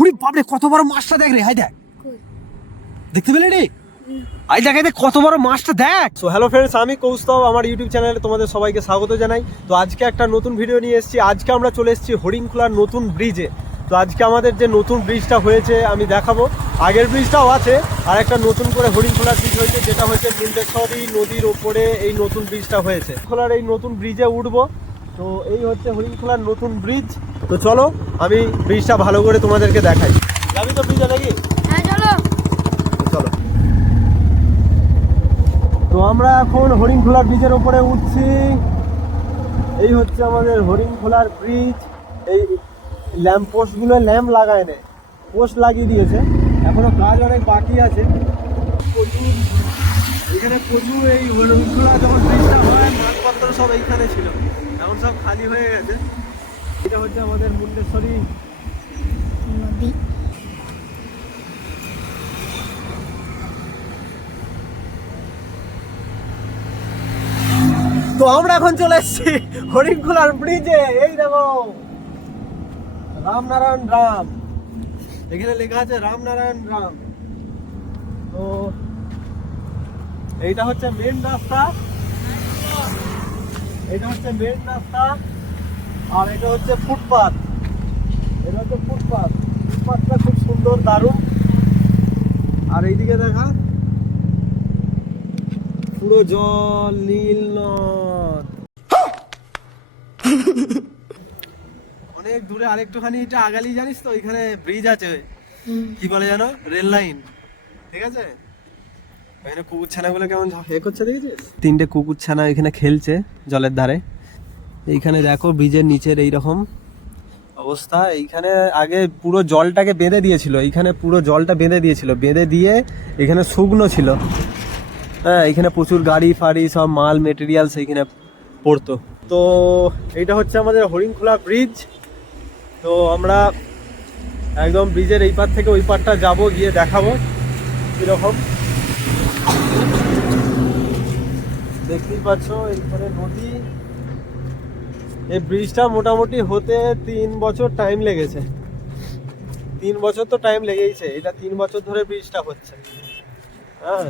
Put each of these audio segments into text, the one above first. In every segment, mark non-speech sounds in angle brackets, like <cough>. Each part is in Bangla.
উনি বাপরে কত বড় মাছটা দেখ রে হাই দেখ। দেখতে পেলে রে? আই দেখ দেখ কত বড় মাছটা দেখ। সো হ্যালো ফ্রেন্ডস আমি কৌস্তব আমার ইউটিউব চ্যানেলে তোমাদের সবাইকে স্বাগত জানাই। তো আজকে একটা নতুন ভিডিও নিয়ে এসেছি। আজকে আমরা চলে এসেছি হরিণখোলার নতুন ব্রিজে তো আজকে আমাদের যে নতুন ব্রিজটা হয়েছে আমি দেখাবো। আগের ব্রিজটাও আছে আর একটা নতুন করে হরিণখোলার ব্রিজ হয়েছে যেটা হয়েছে মুন্ডেশ্বরী নদীর ওপরে এই নতুন ব্রিজটা হয়েছে। খোলার এই নতুন ব্রিজে উঠবো। তো এই হচ্ছে হরিণখোলার নতুন ব্রিজ তো চলো আমি ব্রিজটা ভালো করে তোমাদেরকে দেখাই। যাবি তো ব্রিজে নাকি? হ্যাঁ চলো। তো আমরা এখন হরিণখোলার ব্রিজের ওপরে উঠছি। এই হচ্ছে আমাদের হরিণখোলার ব্রিজ এই ল্যাম্প পোস্টগুলো ল্যাম্প লাগায় নেই পোস্ট লাগিয়ে দিয়েছে। এখনও কাজ অনেক বাকি আছে। প্রচুর এখানে প্রচুর এই হরিণখোলা যখন ব্রিজটা হয় মালপত্র সব এইখানে ছিল। এখন সব খালি হয়ে গেছে। এটা হচ্ছে আমাদের মুন্ডেশ্বরী নদী। তো আমরা এখন চলে এসেছি হরিণখোলার ব্রিজে এই দেখো রামনারায়ণ রাম। এখানে লেখা আছে রামনারায়ণ রাম। তো এইটা হচ্ছে মেন রাস্তা। এটা হচ্ছে মেন রাস্তা। আর এটা হচ্ছে ফুটপাথ এটা হচ্ছে ফুটপাথ ফুটপাথটা খুব সুন্দর দারুণ। আর এইদিকে দেখা পুরো জল নীল নদ। অনেক দূরে আরেকটুখানি এটা আগালি জানিস তো? এখানে ব্রিজ আছে। কি বলে জানো রেল লাইন। ঠিক আছে? এখানে কুকুর ছানাগুলো কেমন এ করছে দেখেছিস? তিনটে কুকুর ছানা এখানে খেলছে জলের ধারে। এইখানে দেখো ব্রিজের নিচের এইরকম অবস্থা। এইখানে আগে পুরো জলটাকে বেঁধে দিয়েছিল। এইখানে পুরো জলটা বেঁধে দিয়েছিল। বেঁধে দিয়ে এখানে শুকনো ছিল। হ্যাঁ এখানে প্রচুর গাড়ি ফাড়ি সব মাল মেটেরিয়ালস এইখানে পড়তো। তো এইটা হচ্ছে আমাদের হরিণখোলা ব্রিজ তো আমরা একদম ব্রিজের এই পার থেকে ওই পারটা যাব, গিয়ে দেখাবো। কীরকম? দেখতেই পাচ্ছ, এইখানে নদী। এই ব্রিজটা মোটামুটি হতে তিন বছর টাইম লেগেছে। তিন বছর তো টাইম লেগেইছে। এটা তিন বছর ধরে ব্রিজটা হচ্ছে। হ্যাঁ।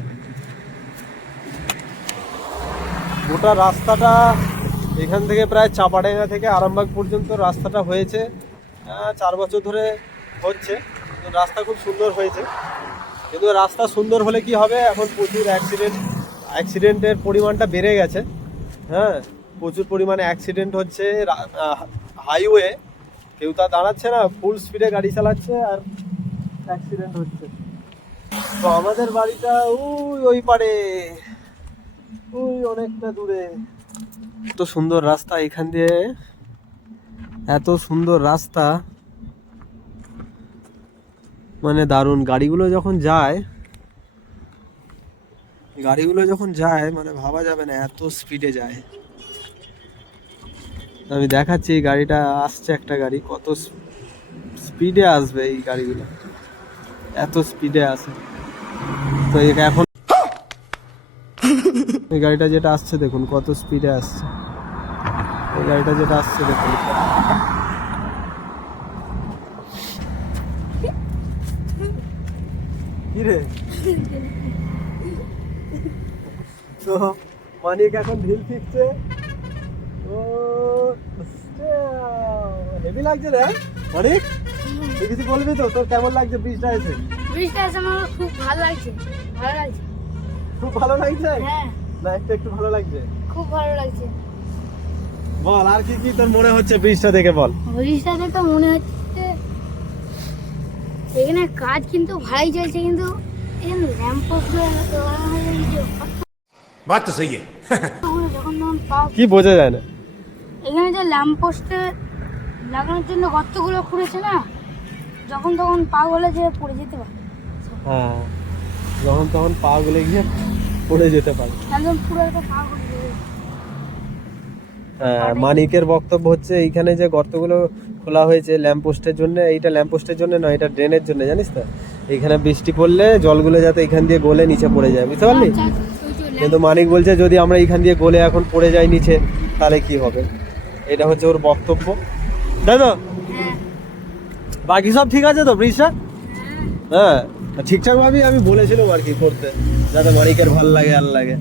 গোটা রাস্তাটা এখান থেকে প্রায় চাপাডাঙ্গা থেকে আরামবাগ পর্যন্ত রাস্তাটা হয়েছে। চার বছর ধরে হচ্ছে। রাস্তা খুব সুন্দর হয়েছে। কিন্তু রাস্তা সুন্দর হলে কি হবে? এখন প্রচুর অ্যাক্সিডেন্ট অ্যাক্সিডেন্টের পরিমাণটা বেড়ে গেছে। হ্যাঁ। প্রচুর পরিমাণে অ্যাক্সিডেন্ট হচ্ছে হাইওয়ে কেউ তা দাঁড়াচ্ছে না ফুল স্পিডে গাড়ি চালাচ্ছে আর অ্যাক্সিডেন্ট হচ্ছে। তো আমাদের বাড়িটা ওই ওই পারে ওই অনেকটা দূরে। এত সুন্দর রাস্তা এখান দিয়ে, এত সুন্দর রাস্তা। মানে দারুণ, গাড়িগুলো যখন যায়, গাড়িগুলো যখন যায় মানে ভাবা যাবে না, এত স্পিডে যায়। আমি দেখাচ্ছি এই গাড়িটা আসছে একটা গাড়ি। কত স্পিডে আসবে এই গাড়িগুলো? এত স্পিডে আসে। তো এখন <laughs> এই গাড়িটা যেটা আসছে দেখুন কত স্পিডে আসছে। এই গাড়িটা যেটা আসছে দেখুন। কি রে তো মানিক এখন ঢিল ফিরছে। ও হেভি লাগছে রে অনেক তুই কিছু বলবি তো? তোর কেমন লাগছে ব্রিজটা এসে? ব্রিজটা এসে আমার খুব ভালো লাগছে ভালো লাগছে। খুব ভালো লাগছে? হ্যাঁ। না একটু একটু ভালো লাগছে? খুব ভালো লাগছে। বল আর কি কি তোর মনে হচ্ছে ব্রিজটা দেখে বল? ব্রিজটা দেখে মনে হচ্ছে এখানে কাজ কিন্তু ভালোই চলছে কিন্তু এখানে বাত তো সহি কি বোঝা যায় না? এখানে যে ল্যাম্প পোস্টে লাগানোর জন্য গর্তগুলো খুঁড়েছে না যখন তখন পা গলে যে পড়ে যেতে পারে। হ্যাঁ যখন তখন পা গলে গিয়ে পড়ে যেতে পারে। একদম পুরো একটা পা গলে মানিকের বক্তব্য হচ্ছে এইখানে যে গর্তগুলো খোলা হয়েছে ল্যাম্প পোস্টের জন্য এইটা ল্যাম্প পোস্টের জন্য নয় এটা ড্রেনের জন্য জানিস তো? এইখানে বৃষ্টি পড়লে জলগুলো যাতে এখান দিয়ে গলে নিচে পড়ে যায় বুঝতে পারলি? আচ্ছা, কিন্তু মানিক বলছে যদি আমরা এখান দিয়ে গলে এখন পড়ে যাই নিচে তাহলে কি হবে? এটা হচ্ছে ওর বক্তব্য। তাই তো? হ্যাঁ। বাকি সব ঠিক আছে তো ব্রিজটা? হ্যাঁ। ঠিকঠাক ভাবেই আমি বলেছিলাম আর কি করতে যাতে মানিকের ভালো লাগে আর লাগে।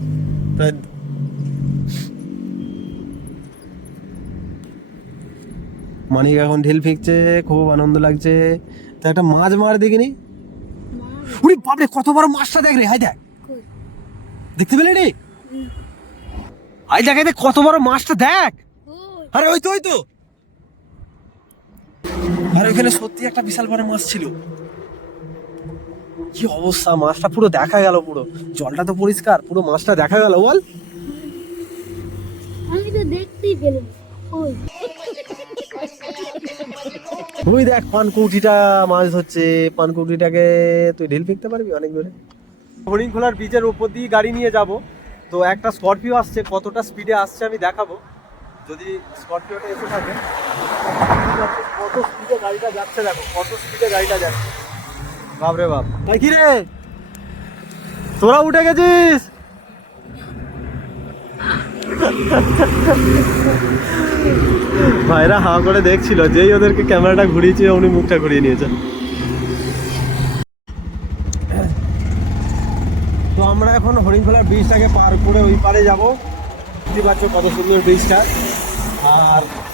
মানিক এখন ঢিল ফিকছে খুব আনন্দ লাগছে। তা একটা মাছ মার দেখিনি? উনি বাপরে কত বড় মাছটা দেখ রে হাই দেখ। দেখতে পেলে রে এই দেখ কত বড় মাছটা দেখ। আরে ওই তো ওই তো। আরে ওইখানে সত্যি একটা বিশাল বড় মাছ ছিল। কি অবস্থা মাছটা পুরো দেখা গেল পুরো। জলটা তো পরিষ্কার পুরো মাছটা দেখা গেল বল। আমি তো দেখতেই পেলাম। ওই। ওই দেখ পানকৌটিটা মাছ ধরছে। পানকৌটিটাকে তুই ঢিল ফিরতে পারবি অনেক দূরে। হরিণখোলার বীজের উপর দিয়ে গাড়ি নিয়ে যাব। তো একটা স্করপিও আসছে কতটা স্পিডে আসছে আমি দেখাবো। যদি স্করপিওটা এসে থাকে, কত স্পিডে গাড়িটা যাচ্ছে দেখো, কত স্পিডে গাড়িটা যাচ্ছে। বাপরে বাপ। ভাই, কি রে? তোরা উঠে গেছিস? ভাইরা হা করে দেখছিল, যেই ওদেরকে ক্যামেরাটা ঘুরিয়েছে, উনি মুখটা ঘুরিয়ে নিয়েছেন তো আমরা এখন হরিণখোলার ব্রিজটাকে পার করে ওই পারে যাব। বুঝতে পারছ কত সুন্দর ব্রিজটা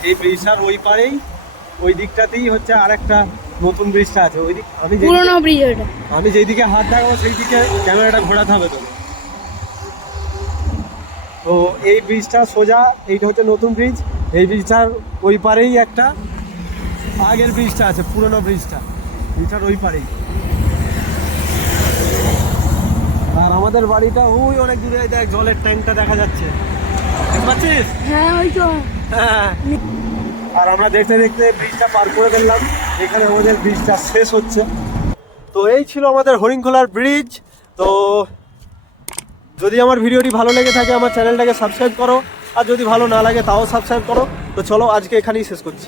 এই ব্রিজটার ওই পারেই ওই দিকটাতেই হচ্ছে আর একটা নতুন ব্রিজটা আছে। ওই দিক আমি পুরোনো ব্রিজ ওটা। আমি যেই দিকে হাত দেখাবো সেই দিকে ক্যামেরাটা ঘোরাতে হবে তো তো এই ব্রিজটা সোজা এইটা হচ্ছে নতুন ব্রিজ। এই ব্রিজটার ওই পারেই একটা আগের ব্রিজটা আছে পুরনো ব্রিজটা। ব্রিজটার ওই পারেই। আর আমাদের বাড়িটা ওই অনেক দূরে দেখ জলের ট্যাঙ্কটা দেখা যাচ্ছে। পাচ্ছিস হ্যাঁ ওই তো। আর আমরা দেখতে দেখতে ব্রিজটা পার করে ফেললাম। এখানে আমাদের ব্রিজটা শেষ হচ্ছে। তো এই ছিল আমাদের হরিণখোলার ব্রিজ তো যদি আমার ভিডিওটি ভালো লেগে থাকে, আমার চ্যানেলটাকে সাবস্ক্রাইব করো। আর যদি ভালো না লাগে, তাও সাবস্ক্রাইব করো। তো চলো আজকে এখানেই শেষ করছি।